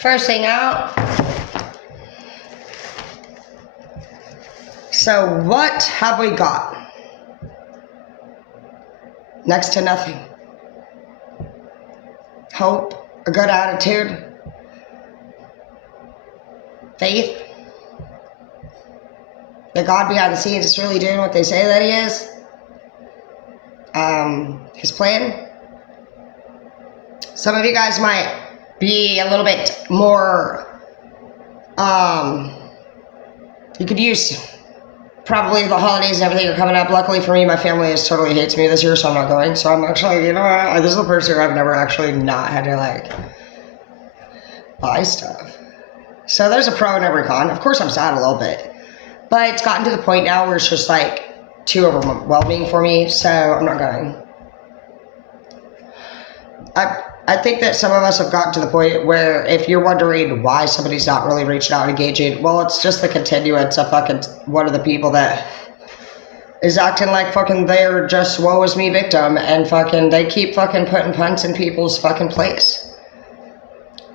First thing out. So what have we got? Next to nothing. Hope, a good attitude, faith, that God behind the scenes is really doing what they say that he is. His plan. Some of you guys might be a little bit more, you could use probably the holidays and everything are coming up. Luckily for me, my family totally hates me this year, so I'm not going. So I'm actually, you know what, this is the first year I've never actually not had to like buy stuff. So there's a pro and every con. Of course I'm sad a little bit, but it's gotten to the point now where it's just like too overwhelming for me, so I'm not going. I think that some of us have gotten to the point where if you're wondering why somebody's not really reaching out and engaging, well, it's just the continuance of fucking one of the people that is acting like fucking they're just woe is me victim, and fucking they keep fucking putting punts in people's fucking place.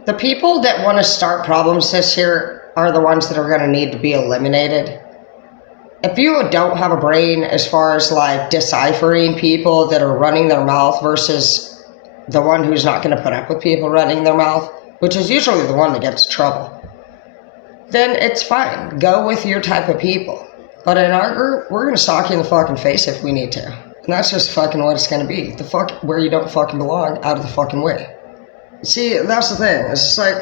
The people that want to start problems this year are the ones that are going to need to be eliminated. If you don't have a brain as far as like deciphering people that are running their mouth versus the one who's not going to put up with people running their mouth, which is usually the one that gets in trouble, then it's fine. Go with your type of people. But in our group, we're going to sock you in the fucking face if we need to. And that's just fucking what it's going to be. The fuck where you don't fucking belong, out of the fucking way. See, that's the thing. It's just like,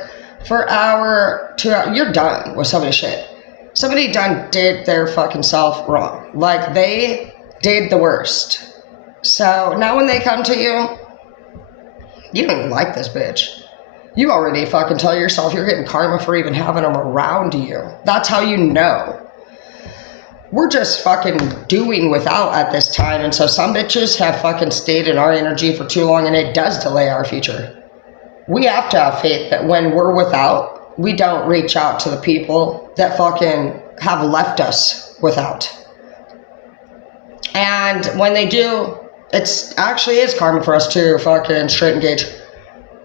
for an hour, 2 hours, you're done with somebody's shit. Somebody did their fucking self wrong. Like, they did the worst. So now when they come to you, you don't even like this bitch. You already fucking tell yourself you're getting karma for even having them around you. That's how you know. We're just fucking doing without at this time, and so some bitches have fucking stayed in our energy for too long, and it does delay our future. We have to have faith that when we're without, we don't reach out to the people that fucking have left us without. And when they do, it's actually is karma for us to fucking straight engage.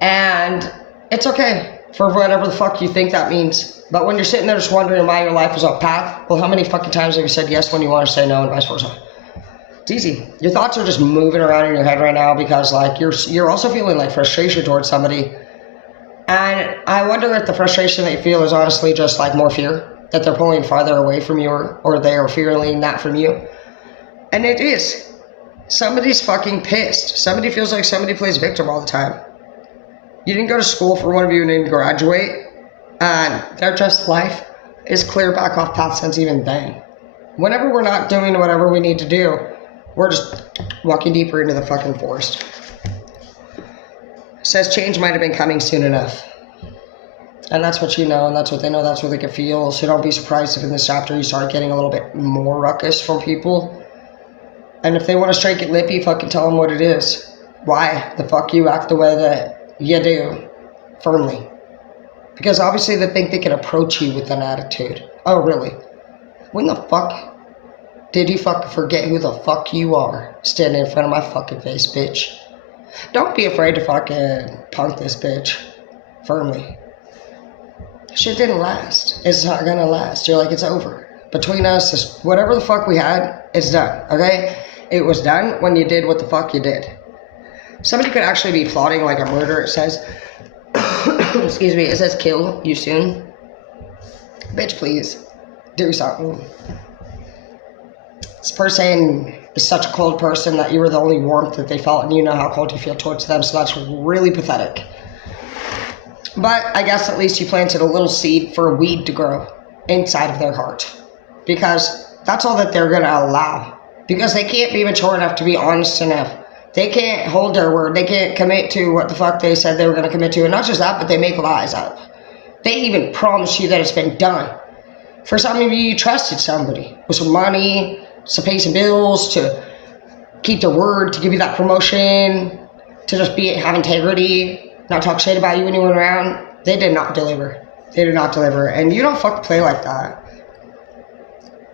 And it's okay for whatever the fuck you think that means. But when you're sitting there just wondering why your life is off path, well, how many fucking times have you said yes when you want to say no and vice versa? It's easy. Your thoughts are just moving around in your head right now because like you're also feeling like frustration towards somebody. And I wonder if the frustration that you feel is honestly just like more fear, that they're pulling farther away from you or they are feeling that from you. And it is. Somebody's fucking pissed. Somebody feels like somebody plays victim all the time. You didn't go to school for one of you and didn't graduate, and their just life is clear back off path since even then. Whenever we're not doing whatever we need to do, we're just walking deeper into the fucking forest. It says change might have been coming soon enough. And that's what you know, and that's what they know, that's what they can feel. So don't be surprised if in this chapter you start getting a little bit more ruckus from people. And if they want to straight get lippy, fucking tell them what it is. Why the fuck you act the way that you do, firmly. Because obviously they think they can approach you with an attitude. Oh, really? When the fuck did you fucking forget who the fuck you are standing in front of my fucking face, bitch? Don't be afraid to fucking punk this bitch, firmly. Shit didn't last. It's not gonna last. You're like, it's over. Between us, whatever the fuck we had, it's done, okay? It was done when you did what the fuck you did. Somebody could actually be plotting like a murder, it says. Excuse me, it says kill you soon. Bitch, please, do something. This person is such a cold person that you were the only warmth that they felt, and you know how cold you feel towards them, so that's really pathetic. But I guess at least you planted a little seed for a weed to grow inside of their heart. Because that's all that they're going to allow. Because they can't be mature enough to be honest enough. They can't hold their word. They can't commit to what the fuck they said they were going to commit to. And not just that, but they make lies up. They even promise you that it's been done. For some of you, you trusted somebody with some money, to pay some bills, to keep their word, to give you that promotion, to just have integrity, not talk shit about you when you went around. They did not deliver. They did not deliver. And you don't fucking play like that.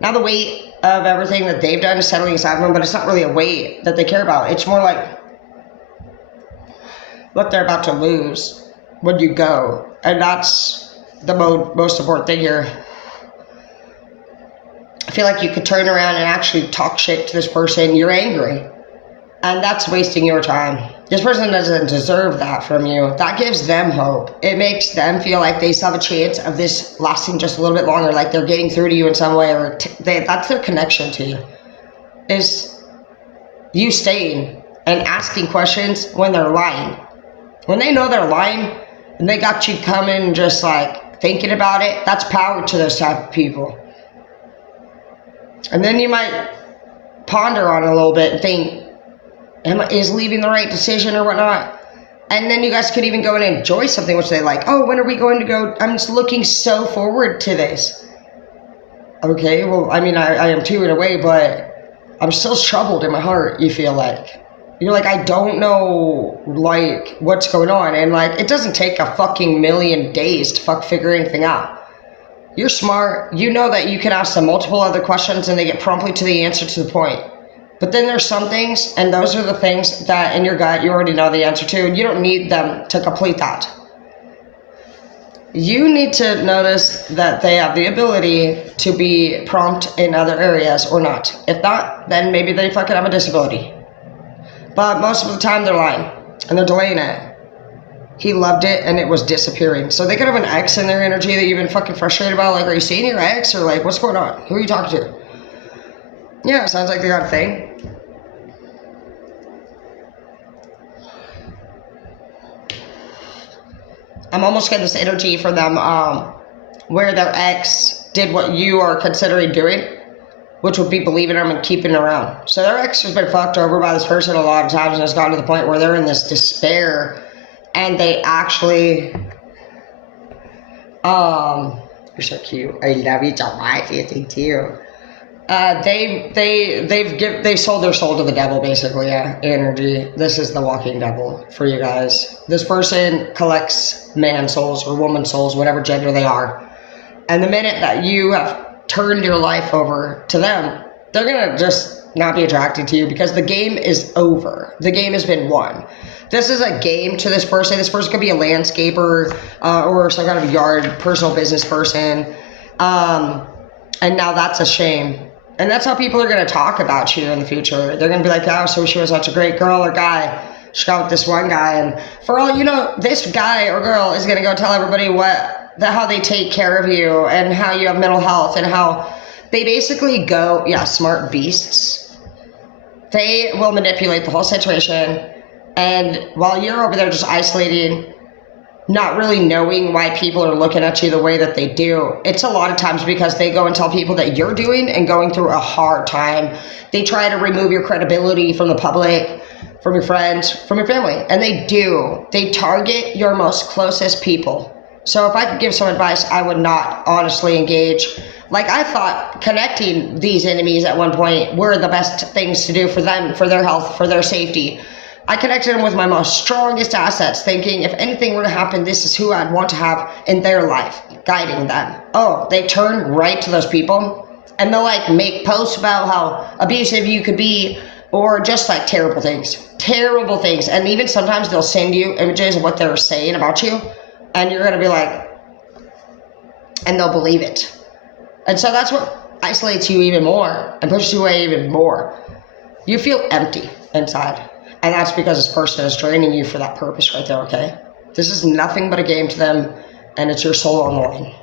Now the weight of everything that they've done is settling aside from them, but it's not really a weight that they care about. It's more like what they're about to lose when you go And that's the most important thing here. I feel like you could turn around and actually talk shit to this person. You're angry. And that's wasting your time. This person doesn't deserve that from you. That gives them hope. It makes them feel like they still have a chance of this lasting just a little bit longer, like they're getting through to you in some way, or that's their connection to you. Is you staying and asking questions when they're lying. When they know they're lying and they got you coming just like thinking about it, that's power to those type of people. And then you might ponder on it a little bit and think, is leaving the right decision or whatnot? And then you guys could even go and enjoy something which they like. Oh, when are we going to go? I'm just looking so forward to this. Okay, well, I mean, I am too in a way, but I'm still troubled in my heart, you feel like. You're like, I don't know, like, what's going on. And, like, it doesn't take a fucking million days to figure anything out. You're smart. You know that you can ask them multiple other questions and they get promptly to the answer to the point. But then there's some things, and those are the things that in your gut you already know the answer to, and you don't need them to complete that. You need to notice that they have the ability to be prompt in other areas or not. If not, then maybe they fucking have a disability. But most of the time they're lying, and they're delaying it. He loved it, and it was disappearing. So they could have an ex in their energy that you've been fucking frustrated about. Like, are you seeing your ex? Or like, what's going on? Who are you talking to? Yeah, sounds like they got a thing. I'm almost getting this energy from them where their ex did what you are considering doing, which would be believing them and keeping them around. So their ex has been fucked over by this person a lot of times and has gotten to the point where they're in this despair and they actually, you're so cute. I love you so much. Thank you. They sold their soul to the devil, basically. Yeah, energy. This is the walking devil for you guys. This person collects man souls or woman souls, whatever gender they are. And the minute that you have turned your life over to them, they're gonna just not be attracted to you because the game is over. The game has been won. This is a game to this person. This person could be a landscaper or some kind of yard, personal business person. And now that's a shame. And that's how people are going to talk about you in the future. They're going to be like, oh, so she was such a great girl or guy. She got with this one guy. And for all you know, this guy or girl is going to go tell everybody how they take care of you and how you have mental health and how they basically go, smart beasts. They will manipulate the whole situation. And while you're over there just isolating, not really knowing why people are looking at you the way that they do. It's a lot of times because they go and tell people that you're doing and going through a hard time. They try to remove your credibility from the public, from your friends, from your family. And they do. They target your most closest people. So if I could give some advice, I would not honestly engage. Like I thought connecting these enemies at one point were the best things to do for them, for their health, for their safety. I connected them with my most strongest assets, thinking if anything were to happen, this is who I'd want to have in their life, guiding them. Oh, they turn right to those people, and they'll like make posts about how abusive you could be, or just like terrible things. And even sometimes they'll send you images of what they're saying about you, and you're gonna be like, and they'll believe it. And so that's what isolates you even more and pushes you away even more. You feel empty inside. And that's because this person is draining you for that purpose right there, okay? This is nothing but a game to them, and it's your soul on the line.